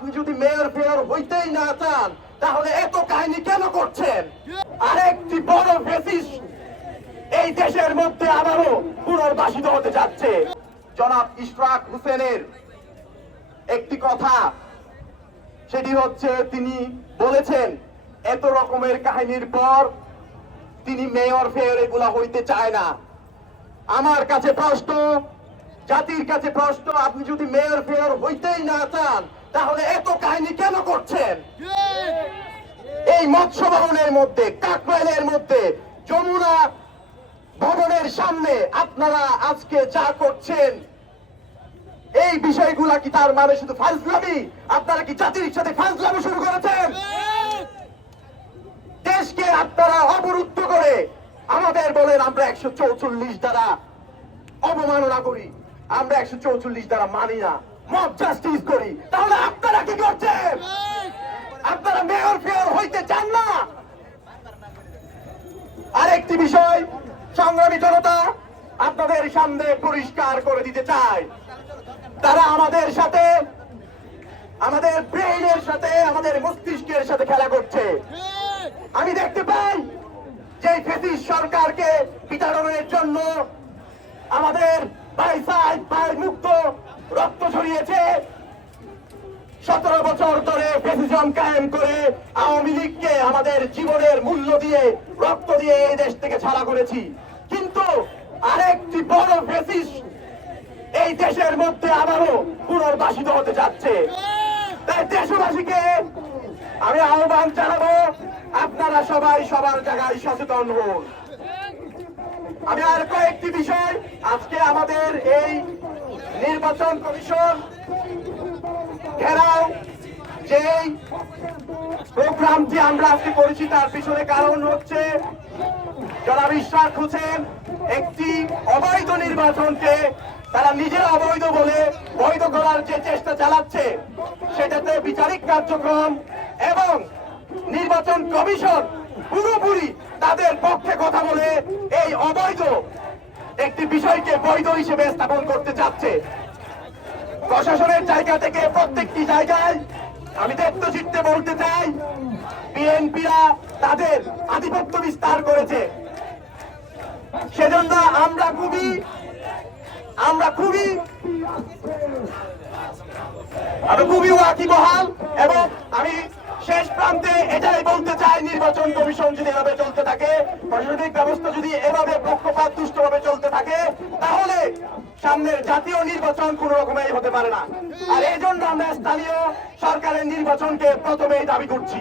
আপনি যদি মেয়র ফেয়র হইতেই না চান তাহলে এত কাহিনী কেন করছেন? আরেকটি বড় ফ্যাসিস্ট এই দেশের মধ্যে আবারও পুনর্বাসিত হতে যাচ্ছে। জনাব ইশরাক হোসেনের একটি কথা, সেটি হচ্ছে তিনি বলেছেন এত রকমের কাহিনীর পর তিনি মেয়র ফেয়র এগুলা হইতে চায় না। আমার কাছে প্রশ্ন, জাতির কাছে প্রশ্ন, আপনি যদি মেয়র ফেয়র হইতেই না চান তাহলে এত কাহিনী কেন করছেন? এই মৎস্য ভবনের মধ্যে, কাকরাইলের মধ্যে, যমুনা ভবনের সামনে আপনারা আজকে যা করছেন এই বিষয়গুলা কি তার মানে শুধু ফাজলামি? আপনারা কি জাতির সাথে ফাজলামি শুরু করেছেন? দেশকে আপনারা অবরুদ্ধ করে আমাদের বলেন আমরা 144 দ্বারা অবমাননা করি, আমরা 144 দ্বারা মানি না, মব জাস্টিস করি। তাহলে আপনারা কি করছেন? আপনারা মেয়র ফেয়র হইতে চান না। আরেকটি বিষয় সংগ্রামী জনতা আপনাদের সামনে পরিষ্কার করে দিতে চায়, তারা আমাদের সাথে, আমাদের ব্রেইনের সাথে, আমাদের মস্তিষ্কের সাথে খেলা করছে। আমি দেখতে পাই যে ফ্যাসিস্ট সরকারকে বিতাড়নের জন্য আমাদের ভাই মুক্ত রক্ত ঝরিয়েছে। 17 বছর ধরে ফ্যাসিজম কায়েম করে আওয়ামী লীগকে আমাদের জীবনের মূল্য দিয়ে, রক্ত দিয়ে এই দেশ থেকে ছাড়া করেছি। কিন্তু আরেকটি বড় ফ্যাসিস্ট এই দেশের মধ্যে আবারও পুনর্বাসিত হতে যাচ্ছে। তাই দেশবাসীকে আমি আহ্বান জানাবো, আপনারা সবাই সবার জায়গায় সচেতন হন। আমি আর কয়েকটি বিষয়, আজকে আমাদের এই নির্বাচন কমিশন ঘেরাও যে প্রোগ্রামটি আমরা আজকে করেছি তার পিছনে কারণ হচ্ছে জনাব ইশরাক হোসেন একটি অবৈধ নির্বাচনকে তারা নিজেরা অবৈধ বলে বৈধ করার যে চেষ্টা চালাচ্ছে, সেটাতে বিচারিক কার্যক্রম এবং নির্বাচন কমিশন পুরোপুরি তাদের পক্ষে কথা বলে এই অবৈধ একটি বিষয়কে বৈধ হিসেবে স্থাপন করতে চাচ্ছে। প্রশাসনের জায়গা থেকে প্রত্যেকটি জায়গায় আমি দায়িত্বচিত্তে বলতে চাই, বিএনপিরা তাদের আধিপত্য বিস্তার করেছে। সেজন্য আমরা খুবই ওয়াকিবহাল এবং আমি শেষ প্রান্তে এটাই বলতে চাই, নির্বাচন কমিশন যদি এভাবে চলতে থাকে, প্রশাসনিক ব্যবস্থা যদি এভাবে পক্ষপাত দুষ্টভাবে চলতে থাকে, তাহলে সামনের জাতীয় নির্বাচন কোন রকমেই হতে পারে না। আর এই জন্য আমরা স্থানীয় সরকারের নির্বাচনকে প্রথমেই দাবি করছি।